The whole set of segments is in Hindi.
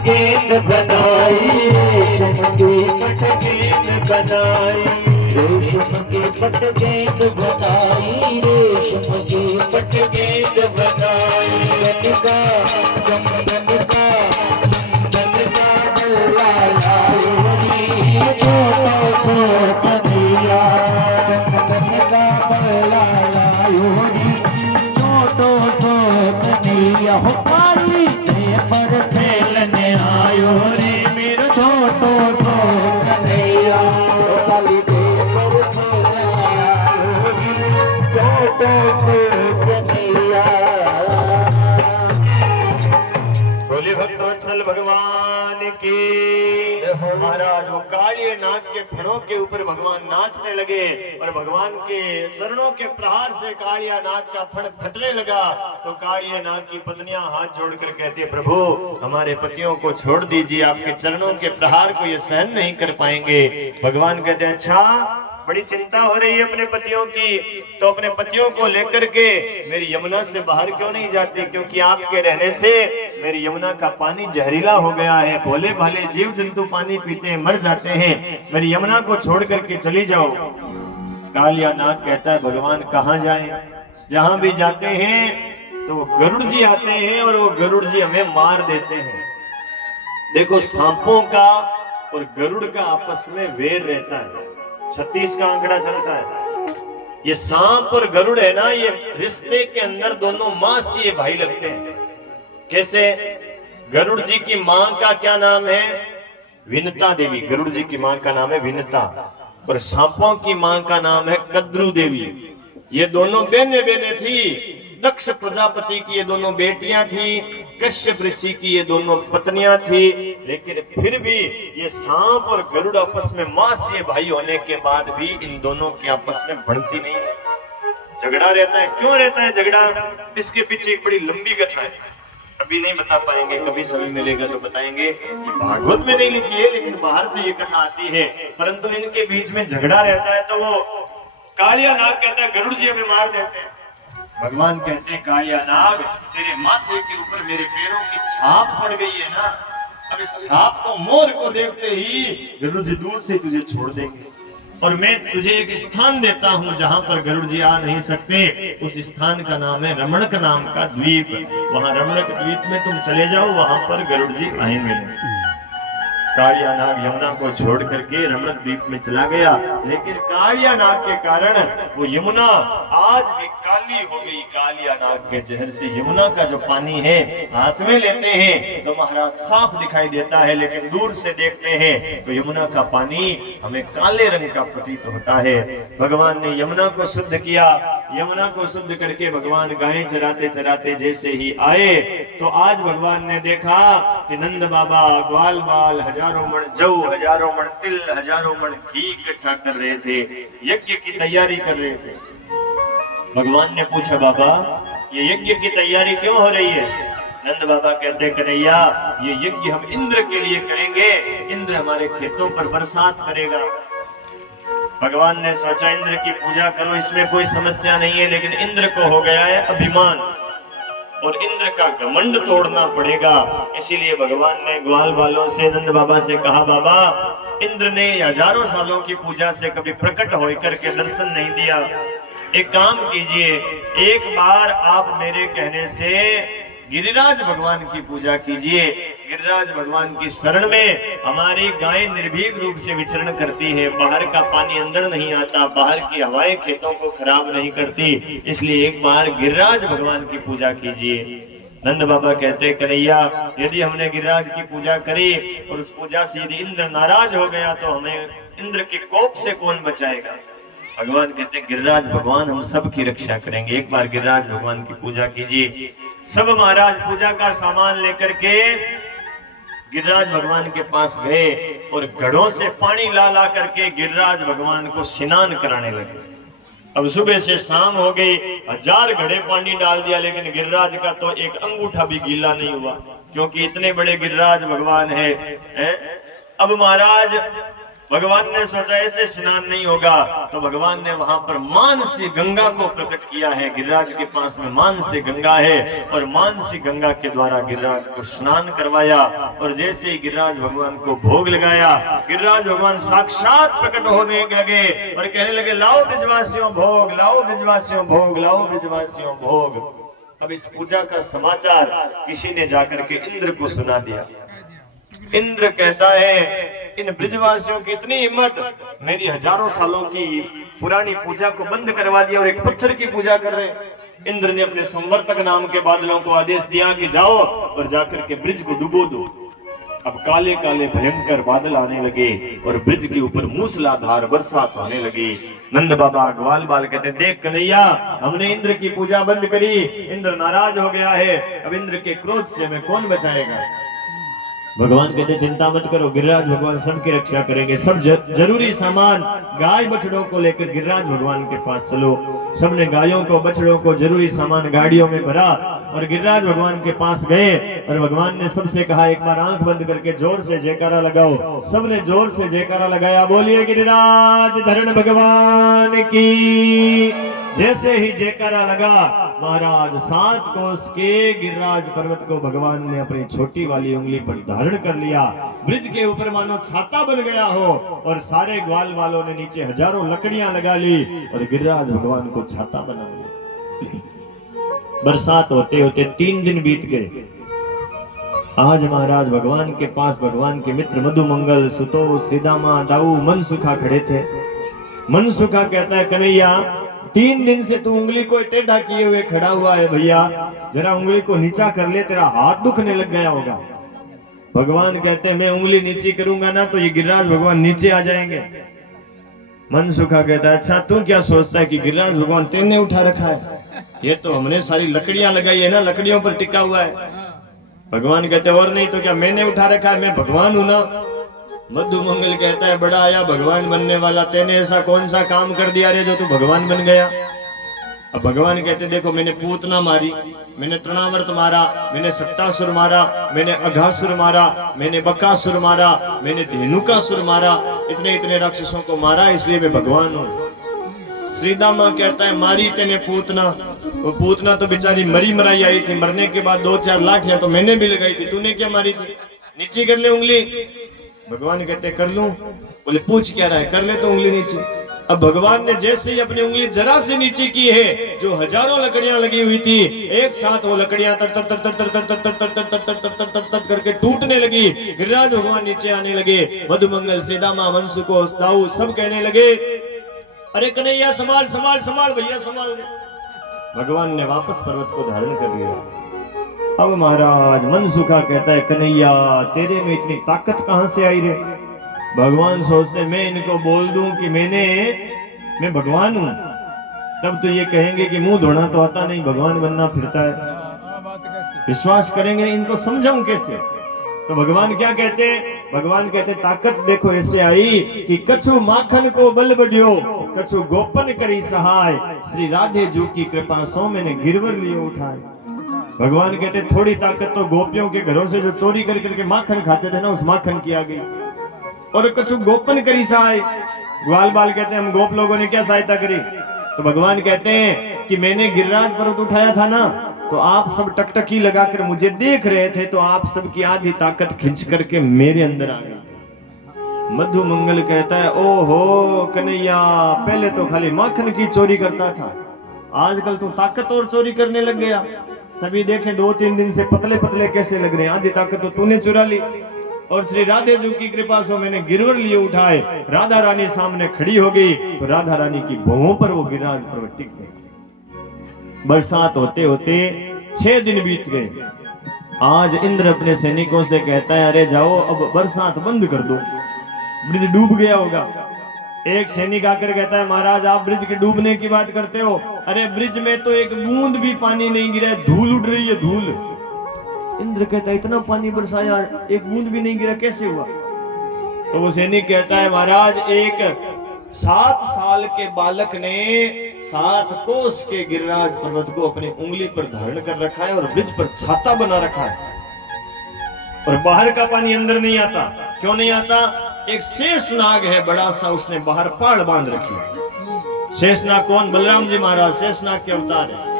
गेंद बनाई, रेशम की पट गेंद बनाई, रेशम की पट गेंद बनाई, रेशम की पट गेंद बनाई। चंदन का बल्ला लायोरी, छोटो सो कन्हैया, चंदन का बल्ला लायोरी, छोटो सो कन्हैया। हो काली पर खेलने आयो रे मेरे छोटो सो कन्हैया, काली पर खेलने आयो रे छोटो सो कन्हैया। बोले भक्तवत्सल भगवान की। महाराज वो कालिया नाग के फणों के ऊपर भगवान नाचने लगे और भगवान के चरणों के प्रहार से कालिया नाग का फण फटने लगा। तो कालिया नाग की पत्नियां हाथ जोड़कर कहती, प्रभु हमारे पतियों को छोड़ दीजिए, आपके चरणों के प्रहार को ये सहन नहीं कर पाएंगे। भगवान कहते हैं, अच्छा बड़ी चिंता हो रही है अपने पतियों की, तो अपने पतियों को लेकर के मेरी यमुना से बाहर क्यों नहीं जाती? क्योंकि आपके रहने से मेरी यमुना का पानी जहरीला हो गया है, भोले भाले जीव जंतु पानी पीते हैं मर जाते हैं, मेरी यमुना को छोड़ करके चली जाओ। कालिया नाग कहता है, भगवान कहाँ जाए? जहां भी जाते हैं तो गरुड़ जी आते हैं और वो गरुड़ जी हमें मार देते हैं। देखो सांपों का और गरुड़ का आपस में वैर रहता है, 36 का आंकड़ा चलता है। ये सांप और गरुड़ है ना, ये रिश्ते के अंदर दोनों मां से भाई लगते हैं। कैसे? गरुड़ जी की मां का क्या नाम है? विनता देवी। गरुड़ जी की मां का नाम है विनता और सांपों की मां का नाम है कद्रू देवी। ये दोनों बहने थी। दक्ष प्रजापति की ये दोनों बेटियां थी, कश्यप ऋषि की ये दोनों पत्नियां थी। लेकिन फिर भी ये सांप और गरुड़ आपस में मां से भाई होने के बाद भी इन दोनों की आपस में बनती नहीं है, झगड़ा रहता है। क्यों रहता है झगड़ा? इसके पीछे एक बड़ी लंबी कथा है, अभी नहीं बता पाएंगे, कभी समय मिलेगा तो बताएंगे। भागवत में नहीं लिखी है लेकिन बाहर से ये कथा आती है। परंतु इनके बीच में झगड़ा रहता है तो वो कालिया नाग कहता है, गरुड़ जी हमें मार देते हैं। भगवान कहते हैं, कालिया नाग तेरे माथे के ऊपर मेरे पैरों की छाप पड़ गई है ना, अब इस छाप को मोर को देखते ही गरुड़ जी दूर से तुझे छोड़ देंगे और मैं तुझे एक स्थान देता हूं जहां पर गरुड़ जी आ नहीं सकते। उस स्थान का नाम है रमणक नाम का द्वीप। वहां रमणक द्वीप में तुम चले जाओ, वहां पर गरुड़ जी आएंगे। कालिया नाग यमुना को छोड़ करके रमणक द्वीप में चला गया, लेकिन कालिया नाग के कारण वो यमुना आज भी काली हो गई। कालिया नाग के जहर से यमुना का जो पानी है हाथ में लेते हैं तो महाराज साफ दिखाई देता है, लेकिन दूर से देखते हैं तो यमुना का पानी हमें काले रंग का प्रतीत होता है। भगवान ने यमुना को शुद्ध किया। यमुना को शुद्ध करके भगवान गायें चराते चराते जैसे ही आए तो आज भगवान ने देखा कि नंद बाबा ग्वाल बाल हजारों मण जौ, हजारों मण तिल, हजारों मण घी इकट्ठा कर रहे थे, यज्ञ की तैयारी कर रहे थे। भगवान ने पूछा, बाबा ये यज्ञ की तैयारी क्यों हो रही है? नंद बाबा कहते, कन्हैया ये यज्ञ हम इंद्र के लिए करेंगे, इंद्र हमारे खेतों पर बरसात करेगा। भगवान ने सोचा इंद्र की पूजा करो, इसमें कोई समस्या नहीं है, लेकिन इंद्र को हो गया है अभिमान और इंद्र का घमंड तोड़ना पड़ेगा। इसीलिए भगवान ने ग्वाल बालों से नंद बाबा से कहा, बाबा इंद्र ने हजारों सालों की पूजा से कभी प्रकट होकर के दर्शन नहीं दिया, एक काम कीजिए, एक बार आप मेरे कहने से गिरिराज भगवान की पूजा कीजिए। गिरिराज भगवान की शरण में हमारी गायें निर्भीक रूप से विचरण करती है, बाहर का पानी अंदर नहीं आता, बाहर की हवाएं खेतों को खराब नहीं करती, इसलिए एक बार गिरिराज भगवान की पूजा कीजिए। नंद बाबा कहते, कन्हैया यदि हमने गिरिराज की पूजा करी और उस पूजा से यदि इंद्र नाराज हो गया तो हमें इंद्र के कोप से कौन बचाएगा? भगवान कहते हैं, गिरिराज भगवान हम सब की रक्षा करेंगे, एक बार गिरिराज भगवान की पूजा कीजिए। सब महाराज पूजा का सामान लेकर के गिरिराज भगवान के पास गए और घड़ों से पानी ला ला करके गिरिराज भगवान को स्नान कराने लगे। अब सुबह से शाम हो गई, 1000 घड़े पानी डाल दिया, लेकिन गिरिराज का तो एक अंगूठा भी गीला नहीं हुआ, क्योंकि इतने बड़े गिरिराज भगवान है। अब महाराज भगवान ने सोचा ऐसे स्नान नहीं होगा, तो भगवान ने वहां पर मानसी गंगा को प्रकट किया है। गिरिराज के पास में मानसी गंगा है और मानसी गंगा के द्वारा गिरिराज को स्नान करवाया। और जैसे ही गिरिराज भगवान को भोग लगाया, गिरिराज भगवान साक्षात प्रकट होने लगे और कहने लगे, लाओ ब्रजवासियों भोग, लाओ ब्रजवासियों भोग, लाओ ब्रजवासियों भोग। अब इस पूजा का समाचार किसी ने जाकर के इंद्र को सुना दिया। इंद्र कहता है, इन ब्रजवासियों की इतनी हिम्मत, मेरी हजारों सालों की पुरानी पूजा को बंद करवा दिया और एक पत्थर की पूजा कर रहे हैं। इंद्र ने अपने संवर्तक नाम के बादलों को आदेश दिया कि जाओ और जाकर के ब्रिज को डुबो दो। अब काले काले भयंकर बादल आने लगे और ब्रिज के ऊपर मूसलाधार बरसात होने लगी। नंद बाबा ग्वाल बाल कहते, देख कन्हैया, हमने इंद्र की पूजा बंद करी, इंद्र नाराज हो गया है, अब इंद्र के क्रोध से हमें कौन बचाएगा। भगवान कहते, चिंता मत करो, गिरिराज भगवान सबकी रक्षा करेंगे। सब जरूरी सामान गाय बछड़ों को लेकर गिरिराज भगवान के पास चलो। सबने गायों को बछड़ों को जरूरी सामान गाड़ियों में भरा और गिरिराज भगवान के पास गए। और भगवान ने सबसे कहा, एक बार आंख बंद करके जोर से जयकारा लगाओ। सबने जोर से जयकारा लगाया, बोलिए गिरिराज धरण भगवान की। जैसे ही जयकारा लगा, महाराज 7 कोस के गिरिराज पर्वत को भगवान ने अपनी छोटी वाली उंगली पर धारण कर लिया। ब्रिज के ऊपर मानो छाता बन गया हो और सारे ग्वाल वालों ने नीचे हजारों लकड़ियां लगा ली और गिरिराज भगवान को छाता बना लिया। बरसात होते होते 3 दिन बीत गए। आज महाराज भगवान के पास भगवान के मित्र मधुमंगल, सुतोष, सीदामा, दाऊ, मनसुखा खड़े थे। मनसुखा कहता है, कन्हैया 3 दिन से तू उंगली को टेढ़ा किए हुए खड़ा हुआ है भैया, जरा उंगली को नीचा कर ले, तेरा हाथ दुखने लग गया होगा। भगवान कहते हैं, मैं उंगली नीची करूंगा ना तो ये गिरिराज भगवान नीचे आ जाएंगे। मनसुखा कहता है, अच्छा तू क्या सोचता है कि गिरिराज भगवान तेने उठा रखा है? ये तो हमने सारी लकड़ियां लगाई है ना, लकड़ियों पर टिका हुआ है। भगवान कहते, और नहीं तो क्या मैंने उठा रखा है, मैं भगवान हूं ना। मधुमंगल कहता है, बड़ा आया भगवान बनने वाला, तेने ऐसा कौन सा काम कर दिया रे जो तू भगवान बन गया। अब भगवान कहते, देखो मैंने पूतना मारी, मैंने तृणावर्त मारा, मैंने सट्टासुर मारा, मैंने अघासुर मारा, मैंने बकासुर मारा, मैंने धेनुकासुर मारा, इतने इतने राक्षसों को मारा, इसलिए मैं भगवान हूँ। श्रीदामा कहता है, मारी तेने पूतना, वो पूतना तो बेचारी मरी मराई आई थी, मरने के बाद 2-4 लाठियां तो मैंने भी लगाई थी, तूने क्या मारी थी, नीचे कर ले उंगली। भगवान कहते, कर लूं? बोले पूछ क्या रहा है, कर ले तो उंगली नीचे। अब भगवान ने जैसे ही अपनी उंगली जरा से नीचे की है, जो हजारों लकड़ियां लगी हुई थी, एक साथ वो लकड़ियां तर तर तर तर तर तर तर तर तर तर तर तर तर करके टूटने लगी। गिरिराज भगवान नीचे आने लगे। मधुमंगल, सीदामा, मनसुको, दाऊ सब कहने लगे, अरे कन्हैया संभाल संभाल संभाल भैया संभाल। भगवान ने वापस पर्वत को धारण कर लिया। अब महाराज मनसुखा कहता है, कन्हैया तेरे में इतनी ताकत कहां से आई रे। भगवान सोचते, मैं इनको बोल दूं कि मैं भगवान हूं, तब तो ये कहेंगे कि मुंह धोना तो आता नहीं, भगवान बनना फिरता है, विश्वास करेंगे, इनको समझाऊं कैसे। तो भगवान क्या कहते हैं, भगवान कहते ताकत देखो ऐसे आई कि कछु माखन को बल बढ़ियो, कछु गोपन करी सहाय, श्री राधे जू की कृपा सो मैंने गिरवर लिए उठाए। भगवान कहते थोड़ी ताकत तो गोपियों के घरों से जो चोरी कर करके माखन खाते थे ना, उस माखन की आ गई। और कछु गोपन करी सहाय, ग्वाल बाल कहते हैं, हम गोप लोगों ने क्या सहायता करी। तो भगवान कहते हैं कि मैंने गिरिराज पर्वत उठाया था ना, तो आप सब टकटकी लगाकर मुझे देख रहे थे, तो आप सबकी आधी ताकत खींच करके मेरे अंदर आ गई। मधुमंगल कहता है, ओहो कन्हैया, पहले तो खाली माखन की चोरी करता था, आजकल तो ताकत और चोरी करने लग गया। तभी देखे 2-3 दिन से पतले पतले कैसे लग रहे हैं, आधी ताकत तो तूने चुरा ली। और श्री राधे जी की कृपा से मैंने गिरवर लिए उठाए। राधा रानी सामने खड़ी हो गई तो राधा रानी की भुवों पर वो गिरिराज पर्वत टिक गए। बरसात होते होते 6 दिन बीत गए। आज इंद्र अपने सैनिकों से कहता है, अरे जाओ अब बरसात बंद कर दो, ब्रिज डूब गया होगा। एक सैनिक आकर कहता है, महाराज आप ब्रिज के डूबने की बात करते हो, अरे ब्रिज में तो एक बूंद भी पानी नहीं गिरा है, धूल उड़ रही है धूल। इंद्र कहता है, इतना पानी बरसाया, एक बूंद भी नहीं गिरा, कैसे हुआ। तो वो सैनिक कहता है, महाराज एक 7 साल के बालक ने 7 कोस के गिरिराज पर्वत को अपनी उंगली पर धारण कर रखा है और ब्रिज पर छाता बना रखा है, और बाहर का पानी अंदर नहीं आता। क्यों नहीं आता? एक शेषनाग है बड़ा सा, उसने बाहर पाड़ बांध रखी है। शेषनाग कौन? बलराम जी महाराज शेषनाग के अवतार है।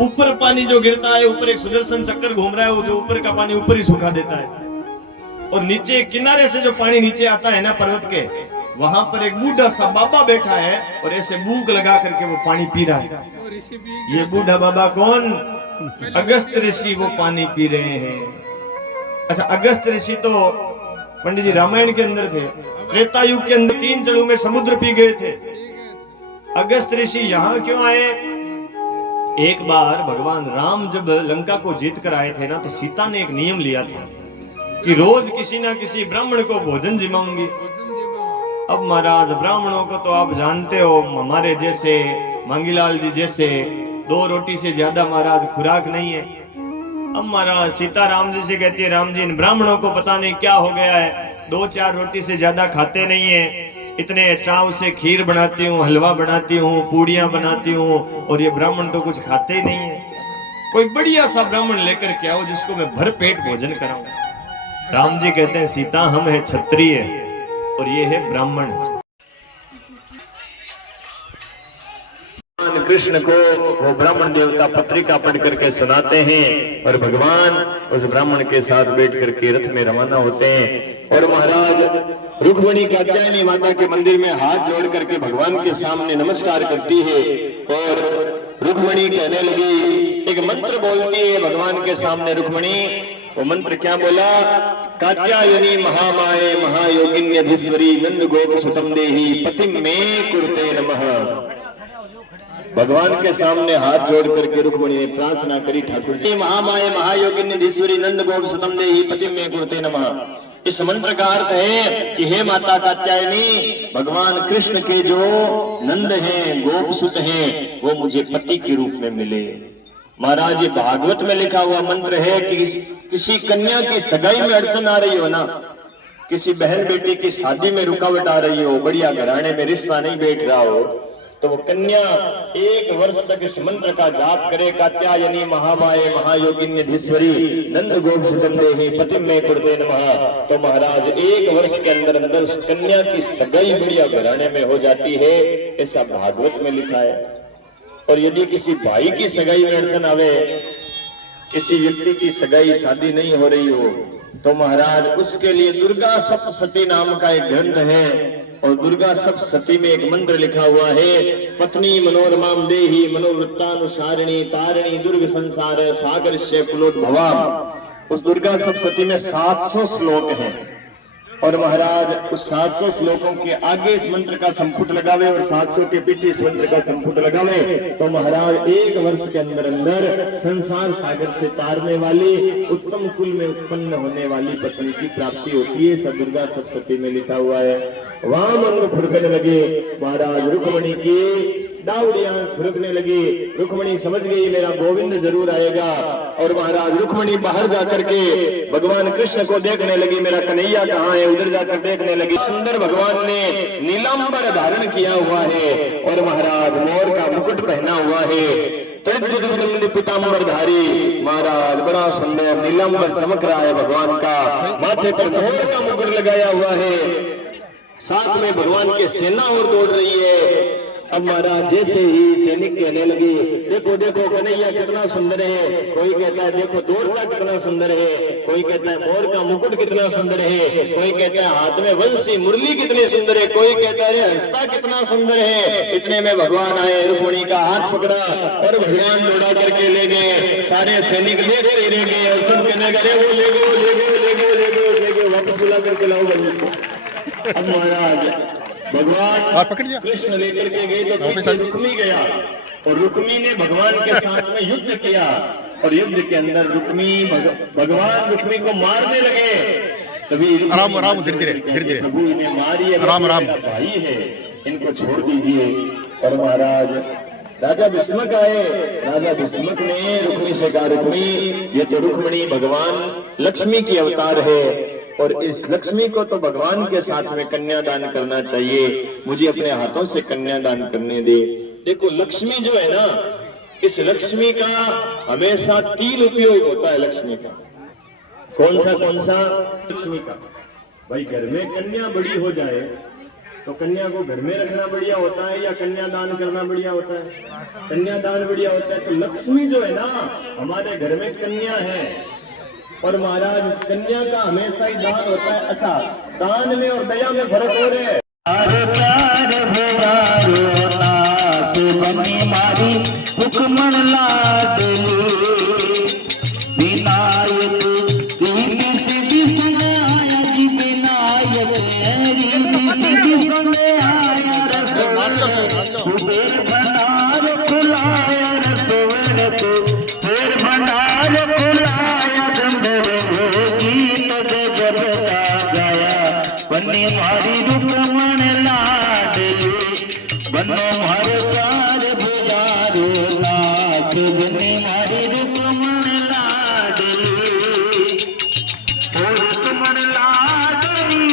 ऊपर पानी जो गिरता है, ऊपर एक सुदर्शन चक्कर घूम रहा है, वो जो ऊपर का पानी ऊपर ही सुखा देता है, और नीचे किनारे से जो पानी नीचे आता है ना पर्वत के, वहां पर एक बूढ़ा सा बाबा बैठा है और ऐसे भूख लगा करके वो पानी पी रहा है। ये बूढ़ा बाबा कौन? अगस्त ऋषि वो पानी पी रहे हैं। अच्छा, अगस्त ऋषि तो पंडित जी रामायण के अंदर थे, त्रेता युग के अंदर 3 जड़ों में समुद्र पी गए थे। अगस्त ऋषि यहाँ क्यों आए? एक बार भगवान राम जब लंका को जीत कर आए थे ना, तो सीता ने एक नियम लिया था कि रोज किसी ना किसी ब्राह्मण को भोजन जिमाऊंगी। अब महाराज ब्राह्मणों को तो आप जानते हो, हमारे जैसे मांगीलाल जी जैसे 2 रोटी से ज्यादा महाराज खुराक नहीं है। अब महाराज सीता राम जी से कहती है, राम जी इन ब्राह्मणों को पता नहीं क्या हो गया है, 2-4 रोटी से ज्यादा खाते नहीं है, इतने चाव से खीर बनाती हूँ, हलवा बनाती हूँ, पूड़ियां बनाती हूँ, और ये ब्राह्मण तो कुछ खाते ही नहीं है। कोई बढ़िया सा ब्राह्मण लेकर के आओ जिसको मैं भर पेट भोजन कराऊं। राम जी कहते हैं, सीता हम है क्षत्रिय और ये है ब्राह्मण। कृष्ण को वो ब्राह्मण देवता पत्रिका पढ़ करके सुनाते हैं और भगवान उस ब्राह्मण के साथ बैठ करके रथ में रवाना होते हैं। और महाराज रुक्मिणी कात्यायनी माता के मंदिर में हाथ जोड़ करके भगवान के सामने नमस्कार करती है और रुक्मिणी कहने लगी, एक मंत्र बोलती है भगवान के सामने रुक्मिणी। वो मंत्र क्या बोला? कात्यायनी महामाये महायोगिन्यधीश्वरी नंद गोप सुतम देही पतिम में कुरुते नमः। भगवान के सामने हाथ जोड़ करके रुक्मिणी ने प्रार्थना करी, ठाकुर जी महामाये महायोगिन्यधीश्वरी नंद गोप सुतम देही पतिम में कुरुते नमः। इस मंत्र का अर्थ है कि हे माता कात्यायनी, भगवान कृष्ण के जो नंद हैं, गोप सुत हैं, वो मुझे पति के रूप में मिले। महाराज ये भागवत में लिखा हुआ मंत्र है कि किसी कन्या की सगाई में अड़चन आ रही हो ना, किसी बहन बेटी की शादी में रुकावट आ रही हो, बढ़िया घराने में रिश्ता नहीं बैठ रहा हो, तो वो कन्या 1 वर्ष तक इस मंत्र का जाप करे, कात्यायनी महामाये महायोगिन्यधीश्वरी नंद गोप सुतम देहि पतिम में कुरुते नमः। तो महाराज 1 वर्ष के अंदर अंदर उस कन्या की सगाई बढ़िया घराने में हो जाती है, ऐसा भागवत में लिखा है। और यदि किसी भाई की सगाई में अड़चन आवे, किसी व्यक्ति की सगाई शादी नहीं हो रही हो, तो महाराज उसके लिए दुर्गा सप्तशती नाम का एक ग्रंथ है, और दुर्गा सप्तशती में एक मंत्र लिखा हुआ है, पत्नी मनोरमाम देहि मनोवृत्तानुसारिणी तारिणी दुर्ग संसार सागर से कुलोद्भवाम। उस दुर्गा सप्तशती में 700 श्लोक हैं, और महाराज उस 700 श्लोकों के आगे इस मंत्र का संपुट लगावे और 700 के पीछे इस मंत्र का संपुट लगावे, तो महाराज 1 वर्ष के अंदर अंदर संसार सागर से तारने वाली उत्तम कुल में उत्पन्न होने वाली पत्नी की प्राप्ति होती है। सब दुर्गा सप्तशती में लिखा हुआ है। वाम अंग फुरकने लगे, महाराज रुक्मिणी की दाऊदी आंख फुरकने लगी। रुक्मिणी समझ गई मेरा गोविंद जरूर आएगा, और महाराज रुक्मिणी बाहर जाकर के भगवान कृष्ण को देखने लगी, मेरा कन्हैया कहाँ है, उधर जाकर देखने लगी। सुंदर भगवान ने नीलांबर धारण किया हुआ है और महाराज मोर का मुकुट पहना हुआ है, पीतांबरधारी महाराज बड़ा सुंदर नीलांबर चमक रहा है भगवान का, माथे पर मोर का मुकुट लगाया हुआ है, साथ में भगवान की सेना और दौड़ रही है। अब महाराज जैसे ही सैनिक कहने लगे, देखो देखो कन्हैया कितना सुंदर है, कोई कहता है देखो दौड़ना कितना सुंदर है, कोई कहता है मोर का मुकुट कितना सुंदर है, कोई कहता है हाथ में वंशी मुरली कितनी सुंदर है, कोई कहता है हंसता कितना सुंदर है। इतने में भगवान आए, रुक्मिणी का हाथ पकड़ा और भगवान दौड़ा करके ले गए। सारे सैनिक देखते रह गए और सब कहने लगे वो ले गए, ले गए, ले गए, ले गए, ले गए, वापस बुला करके लाओ। अब महाराज भगवान कृष्ण लेकर के गए तो पीछे रुक्मी गया, और रुक्मी ने भगवान के साथ में युद्ध किया, और युद्ध के अंदर भगवान रुक्मी को मारने लगे। तभी प्रभु इन्हें मारिए, भाई है, इनको छोड़ दीजिए। और महाराज राजा भीष्मक आए, राजा भीष्मक ने रुक्मी से कहा, रुक्मी ये तो रुक्मिणी भगवान लक्ष्मी की अवतार है, और इस लक्ष्मी को तो भगवान के साथ में कन्यादान करना चाहिए, मुझे अपने हाथों से कन्यादान करने दे। देखो लक्ष्मी जो है ना, इस लक्ष्मी का हमेशा 3 उपयोग होता है। लक्ष्मी का कौन सा लक्ष्मी का भाई घर में कन्या बड़ी हो जाए तो कन्या को घर में रखना बढ़िया होता है या कन्यादान करना बढ़िया होता है? कन्यादान बढ़िया होता है। तो लक्ष्मी जो है ना, हमारे घर में कन्या है और महाराज इस कन्या का हमेशा ही दान होता है। अच्छा, दान में और दया में फर्क हो रहे हैं। मारी हुक्मन लाडली विनायक रीति सिद्धि सुने आया जी विनायक रीति सिद्धि सुने आया कुबेर भंडार खुलाया रसोवर को फिर भंडार खुलाया गंधर्व गीत गजबता गाया बन्नी मारी रुकमन लाडली बनो मारो चार भुजारो नाथ बन्नी मारी रुकमन लाडली ओ रुकमन लाडली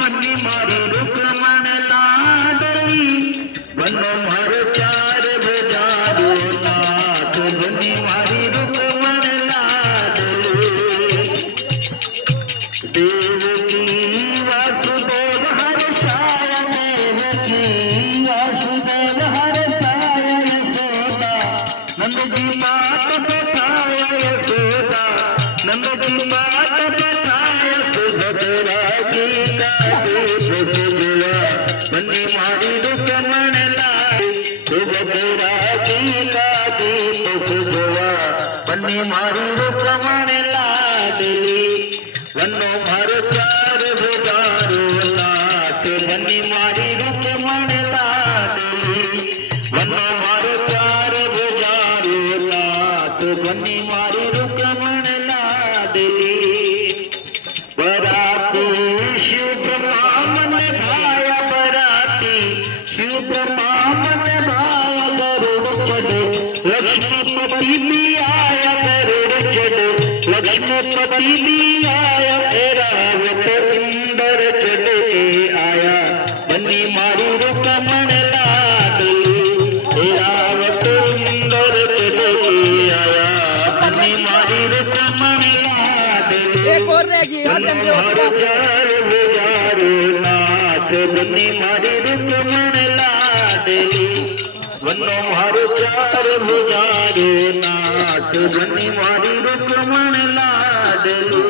बन्नी मारी रुकमन लाडली बनो मारो चार भुजारो नाथ बन्नी मारी रुकमन लाडली देवकी वासुदेव हर्षाय देवकी वासुदेव हर्षाय यशोदा नंद जी मात बताय यशोदा नंद जी मात बताय सुभद्रा गीता देव सुजुआ बन्नी मारी रुकमन लाई सुभद्रा गीता देव सुजुआ बन्नी मारी रुकमन लाडली वनो मारो चार भुजारो नाथ बन्नी मारी रुकमन लाडली वनो मारो चार भुजारो नाथ बन्नी मारी रुकमन लाडली बराती शिव ब्रह्मा मन भाया बराती शिव ब्रह्मा मन भाया गरुड़ चढ़े लक्ष्मीपति भी आया गरुड़ चढ़े लक्ष्मीपति भी आया ऐरावत इंदर चढ़ के आया बन्नी मारी रुकमन लाडली ऐरावत इंदर चढ़ के आया बन्नी मारी रुकमन लाडली एक और रहेगी याद रखिए। हर चार भुजारो नाथ बन्नी मारी रुकमन लाडली वनो हर चार भुजारो नाथ बन्नी मारी रुकमन लाडली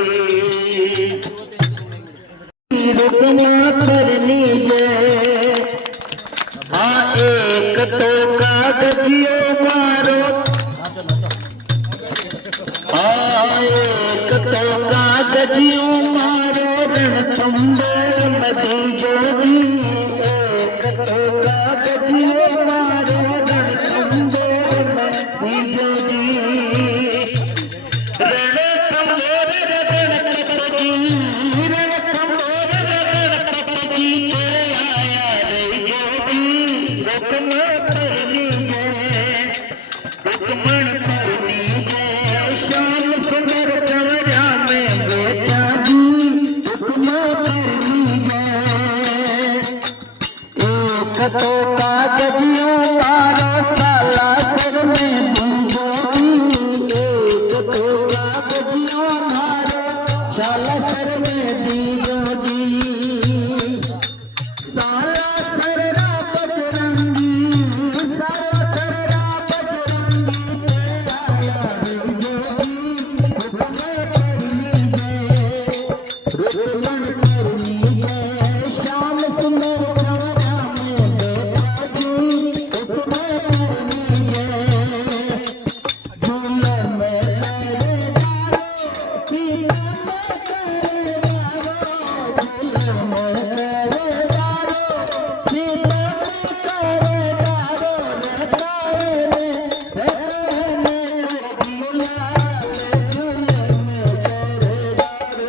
रुकमा करनी जय हाँ एक तो कागजियो मारो हाँ एक तो कागजियो मारो रणथंबोर मधी जोगी एक तो कागजियो मारो रणथंबोर मधी जोगी रणथंबोर रणपतजी रणथंबोर रणपतजी के आया रे जोगी रुकमा करनी जय रुकमन करनी जय श्याम सुंदर चवरा में बेटा जी रुकमा करनी जय एक तो कागजियो मारो साला सर में दूंगी एक तो कागजियो मारो साला सर में दीजोगी साला सररा बजरंगी साला सररा बजरंगी तेरा यार जोगी रुकमन करनी जय रुकमन करनी जय श्याम सुंदर चवरा में बेटा जी रुकमन करनी जय झूले में तेरे डालो सीता में तेरे डालो झूले में तेरे डालो सीता में तेरे डालो रे झूला रे झूले में तेरे डालो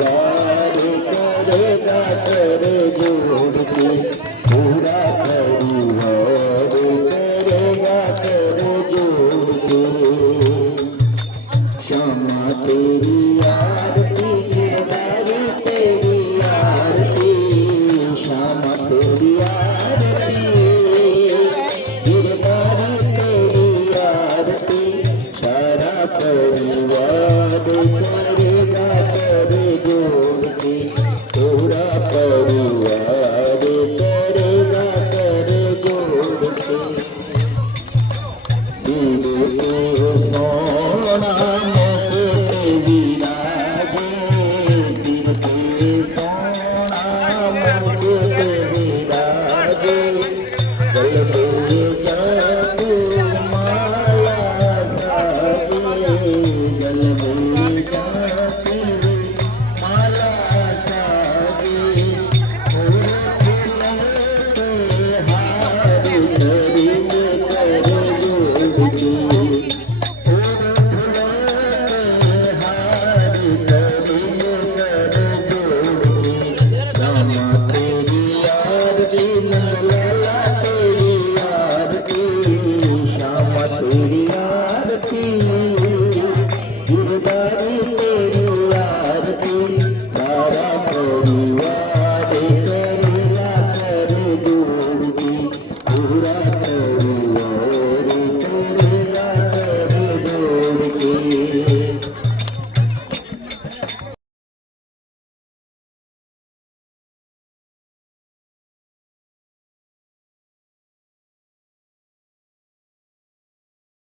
परिवार करेगा कर जोड़ के पूरा परिवार